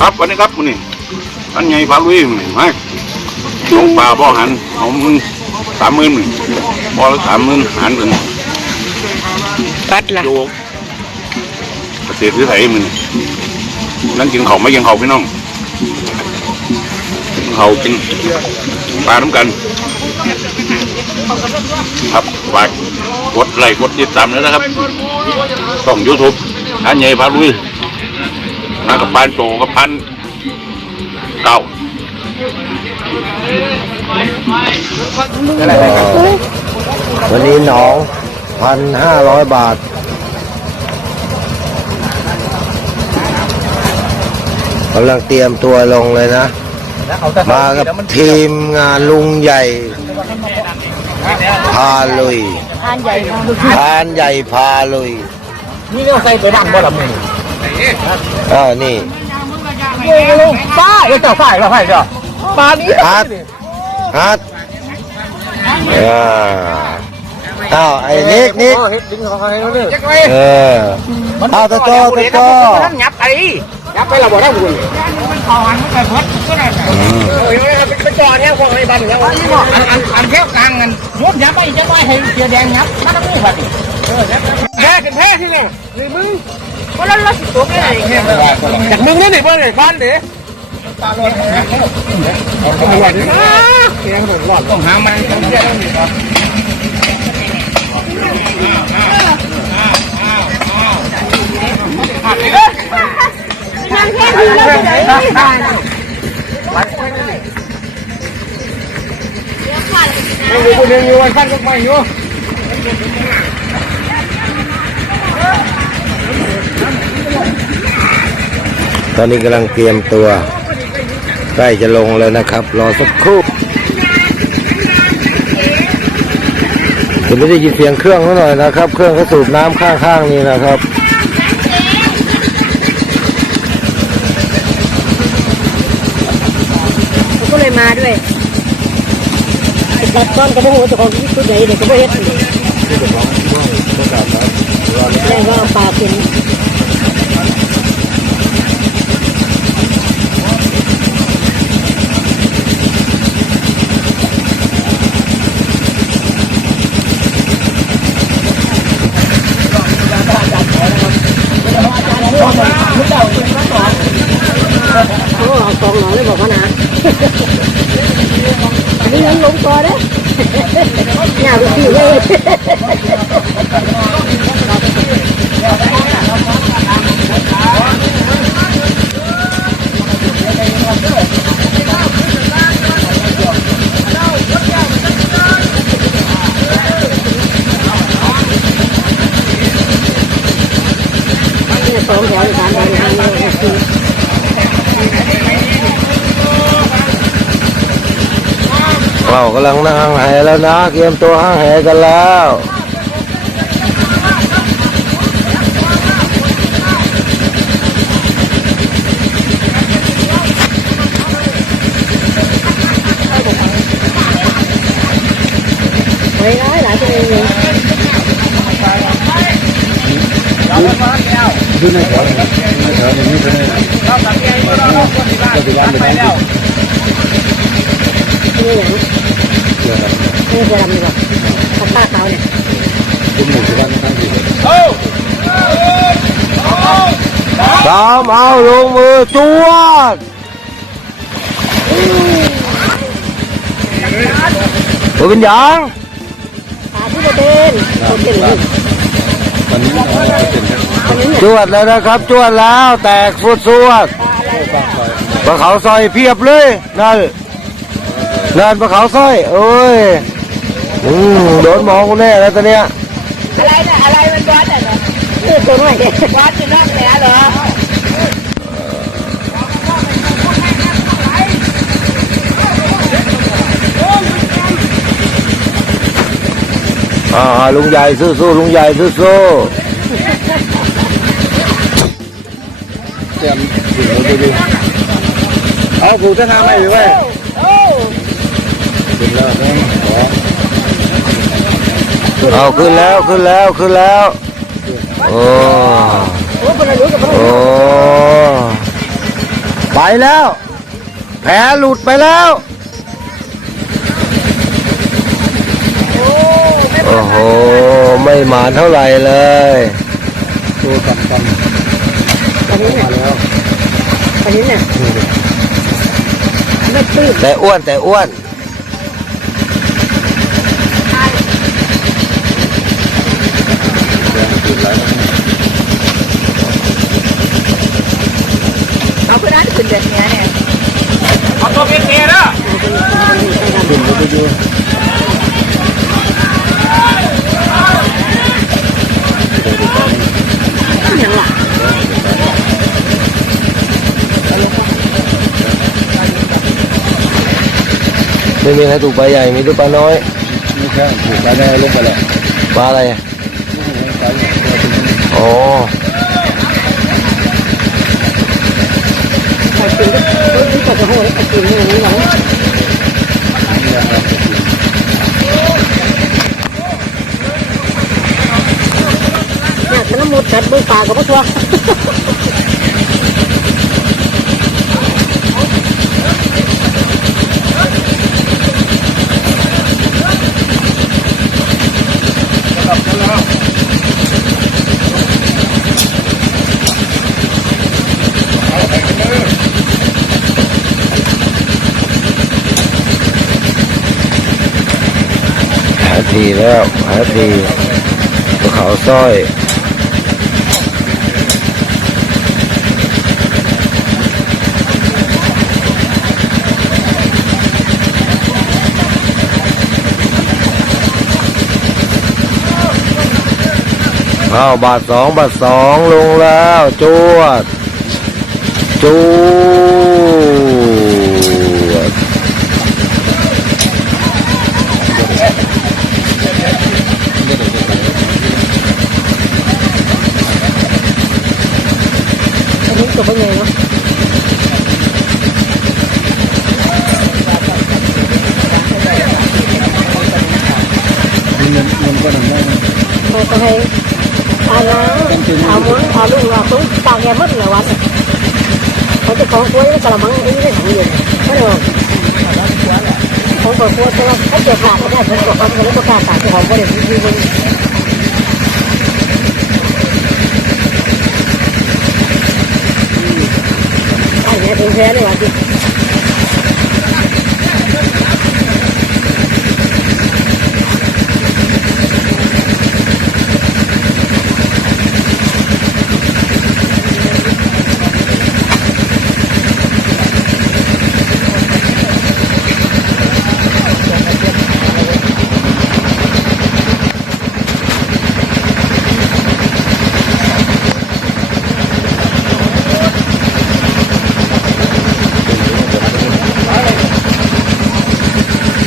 ครับวันนี้ครับวันนี้อันไงพาลุยนี่มาลงป่าบ่อหันเอามึงสามหมื่นนี่บ่อละสามหมื่นหันกันปัดล่ะโยกเกษตรวิสัยมันนั่งกินเขาวไม่กินเขาวพี่น้องกินเขาวกินปลาน้ำกัน ครับฝากกดไลค์กดติดตามเลยนะครับช่องยูทูบอันใหญ่พาลุย มากับปานโจกับพันเก่าวันนี้หนองพันห้าร้อยบาท กำลังเตรียมตัวลงเลยนะ มากับทีมงานลุงใหญ่ พาลุยพานใหญ่พาลุย นี่เราใส่ตัวดำบ่ละมึง อ่านี่ป้าเดี๋ยวเจ้าฝ่ายเราฝ่ายเจ้าปลานี้ฮัทฮัทอ่าอ้าวไอ้นิกนิกเฮ็ดดิ้งของเขาให้เราเนี่ยเออเอาตะโจตะโจยับไอ้ยับไปเราบ่ได้บุญมันคอหันมันไปพดก็ได้เออเป็นจอเนี่ยพวกไอ้บ้านเนี่ยอันอันอันแค่กลางกันมุดยับไปจะได้ให้เสียแดงยับมาทั้งนี้บัดเออแพ้กันแพ้ที่ไงนี่มึง ก็แล้วเราสิตัวไม่ได้จากมึงนี่นี่เบิ่งไอ้บ้านดิตาลอยเอาไว้ดิเสียงหมดหลอดต้องหามันต้องเสียต้องมีครับทางแค่นี้เราจะได้ไม่ได้อยู่คนหนึ่งอยู่วันขั้นก็ไม่อยู่ ตอนนี้กำลังเตรียมตัว ใกล้จะลงแล้วนะครับ รอสักครู่จะไม่ได้ยินเสียงเครื่องเขาหน่อยนะครับ เครื่องเขาสูบน้ำข้างๆนี่นะครับก็เลยมาด้วยตัดก้อนกระโปรงเจ้าของที่สุดไหนเด็กก็ไม่เห็นได้ว่าเอาปลาเป็น เขา เอาสองหนอเลยบอกว่านะอันนี้ยังลงตัวเด้อย่าไปขี่เลย เนี่ยสองแถวสามแถวอย่างนี้คือ เรากำลังนั่งแหแล้วนะเตรียมตัวห้างแหกันแล้วไปร้ายหลายตัวเองเลยนี่อย่าง นี่จะทำดีกว่าทำป้าเขาเนี่ยสามเอาลงมือจวดตัวเป็นหยางขาที่จะเดินคนเดินเลยจวดแล้วนะครับ จวดแล้วแตกสวดสวดปลาเขาซอยเพียบเลยนั่น นั่นปลาเขาซอยเอ้ยอืมโดนหมองกูแน่แล้วตอนเนี้ยอะไรเนี่ยอะไรมันวัดอะเนาะนี่ตัวน้อยวัดอยู่นอกแหนเหรออ่าลุงใหญ่สู้ๆลุงใหญ่สู้เตรียมเดี๋ยวดูดิเอาผูกจะทำอะไรหรือว่า โอ้ ขึ้นแล้วหนึ่งสอง ๆ เอาขึ้นแล้วขึ้นแล้วขึ้นแล้ว โอ้โหโอ้ไปแล้ว แผลหลุดไปแล้วโอ้โห ไม่หมาเท่าไหร่เลยตัวกันกันตอนนี้เนี่ยแล้วตอนนี้เนี่ยไม่ตื้นแต่อ้วน แต่อ้วนเอาเพื่อนขึ้นเดือนนี้ยเนี่ยเอาตัวเป็นเมียนะขึ้นไปดูยังหล่ะไม่มีใครถูกปลาใหญ่มีแตัวปลาน้อยไม่ใช่ถูกไปได้เล่นไปแล้วปลาอะไรอะ อ๋อใครกินก็รู้จักจะโหดใครกินอย่างนี้หรอเนี่ยฉันน้ำมูดกัดเบื้อปากับพ่อทัว ทีแล้วหาทีภูเขาสร้อยอ้าวบาทสองบาทสองลงแล้วจวดจูวด อันนี้ จบไปไงเนาะเงินเงินก็หนึ่งได้เราก็ให้อาน้าเอาหมุนเอาลูกเอาตุ้งตาแกมัดเลยวันเขาจะของกล้วยกระมังนี้ได้ถังเดียวไม่หรอกของกล้วยแต่ว่าถ้าเกิดขาดก็ได้ผมบอกว่าเขาไม่ต้องการตากของก็เดี๋ยวที่มัน ไอ้เนี่ยถึงแพ้เลยว่ะที่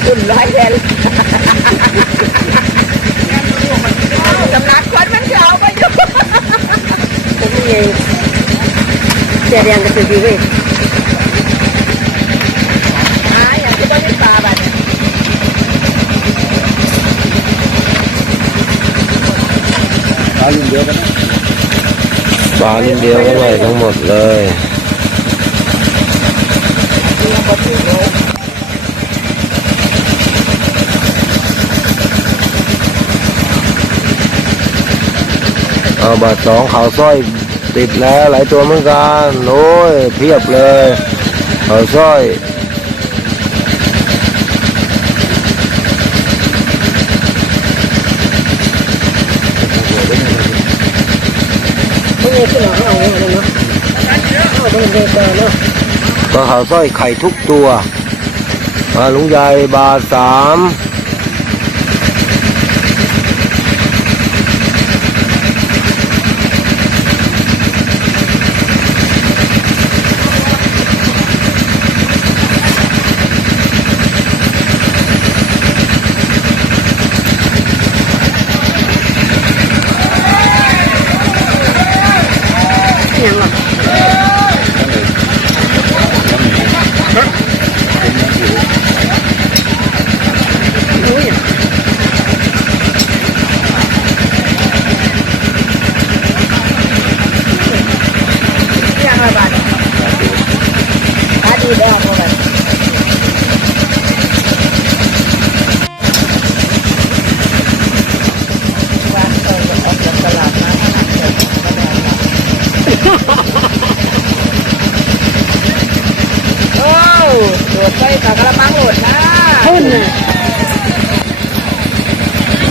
อุ่นร้อยเดนสำนักคนมันเอาไปอยู่ผมนี่เอง เสียแดงกับตัวดีเว้ยอ่าอย่างที่ ติดนเลยทั้งหลายติดแล้วหลายตัวเหมือนกันโอ้ยเพียบเลยเขาสร้อยไม่มีขึ้นหรอกเอาอย่างนี้เขาสร้อยไข่ทุกตัวลาลุงใหญ่บาทสาม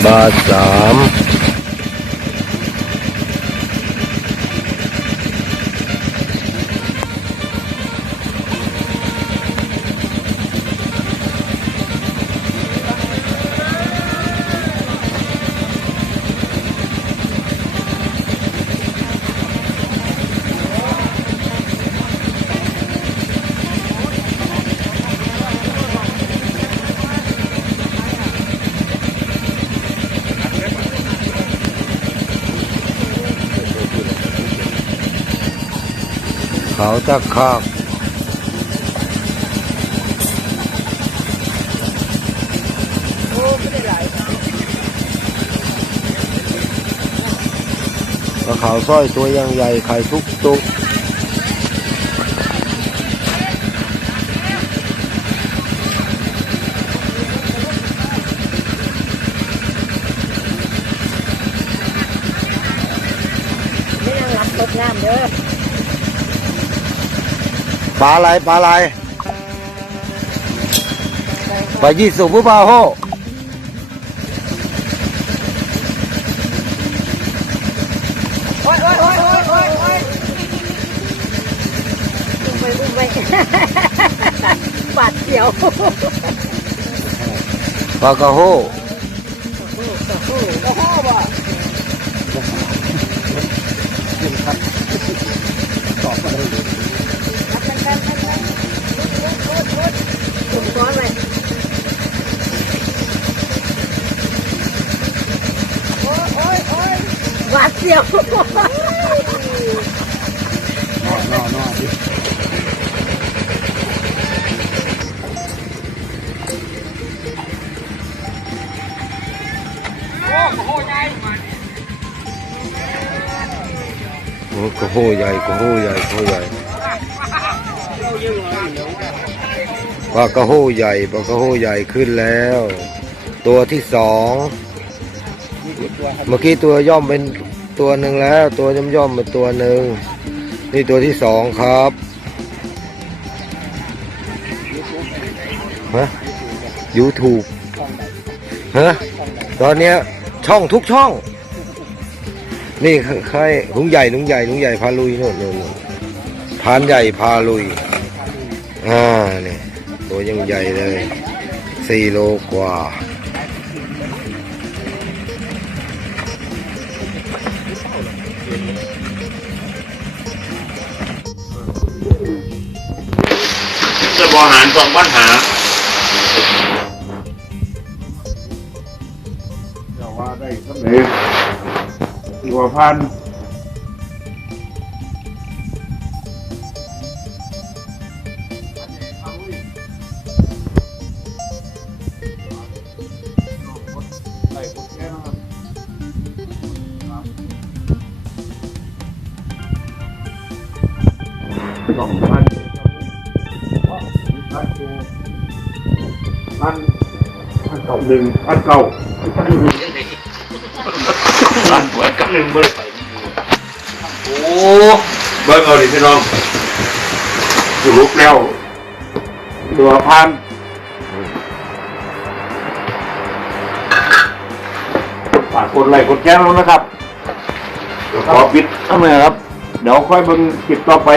บาทสาม เขาตะคอกปลาขาวสร้อยตัวยังใหญ่ไข่ทุกตุกไม่ยังรับรถน้ำเด้อ ปลาอะไรปลาอะไรปลายี่สุกหรือปลาโฮโอ้ยโอ้ยโอ้ยโอ้ยโอ้ยโอ้ยอุ้มไปอุ้มไปบาดเสียวปลากระโฮโอ้โหบ่อุ้ก้อนไปโอ้ยโอ้ยโอ้บาเสีย วโอ้กระโฮใหญ่กระโฮใหญ่กระโฮใหญ่ป ลากระโฮใหญ่ปลากระโฮใหญ่ขึ้นแล้ว ตัวที่สองเมื่อกี้ตัวย่อมเป็นตัวหนึ่งแล้ว ตัวย่อมย่อมเป็นตัวหนึ่งนี่ตัวที่สองครับฮะยูทูบฮะตอนเนี้ยช่องทุกช่อง นี่ใครลุงใหญ่ลุงใหญ่ลุงใหญ่พาลุยโน่นโน่นโน่นพานใหญ่พาลุย อ่าเนี่ย ตัวยังใหญ่เลยสี่โลกว่าจะบริหารสองปัญหาเดี๋ยวว่าได้สำเร็จตัวพัน หนึ่งพันเก่าพันหนึ่งพันหัวกับหนึ่งเบอร์ไปโอ้เบอร์เอาดิพี่น้องสรุปแล้วตัวพันฝากกดไลค์กดแชร์แล้วนะครับขอปิดทำไมครับ เดี๋ยวค่อยเบิ่งคลิปต่อไป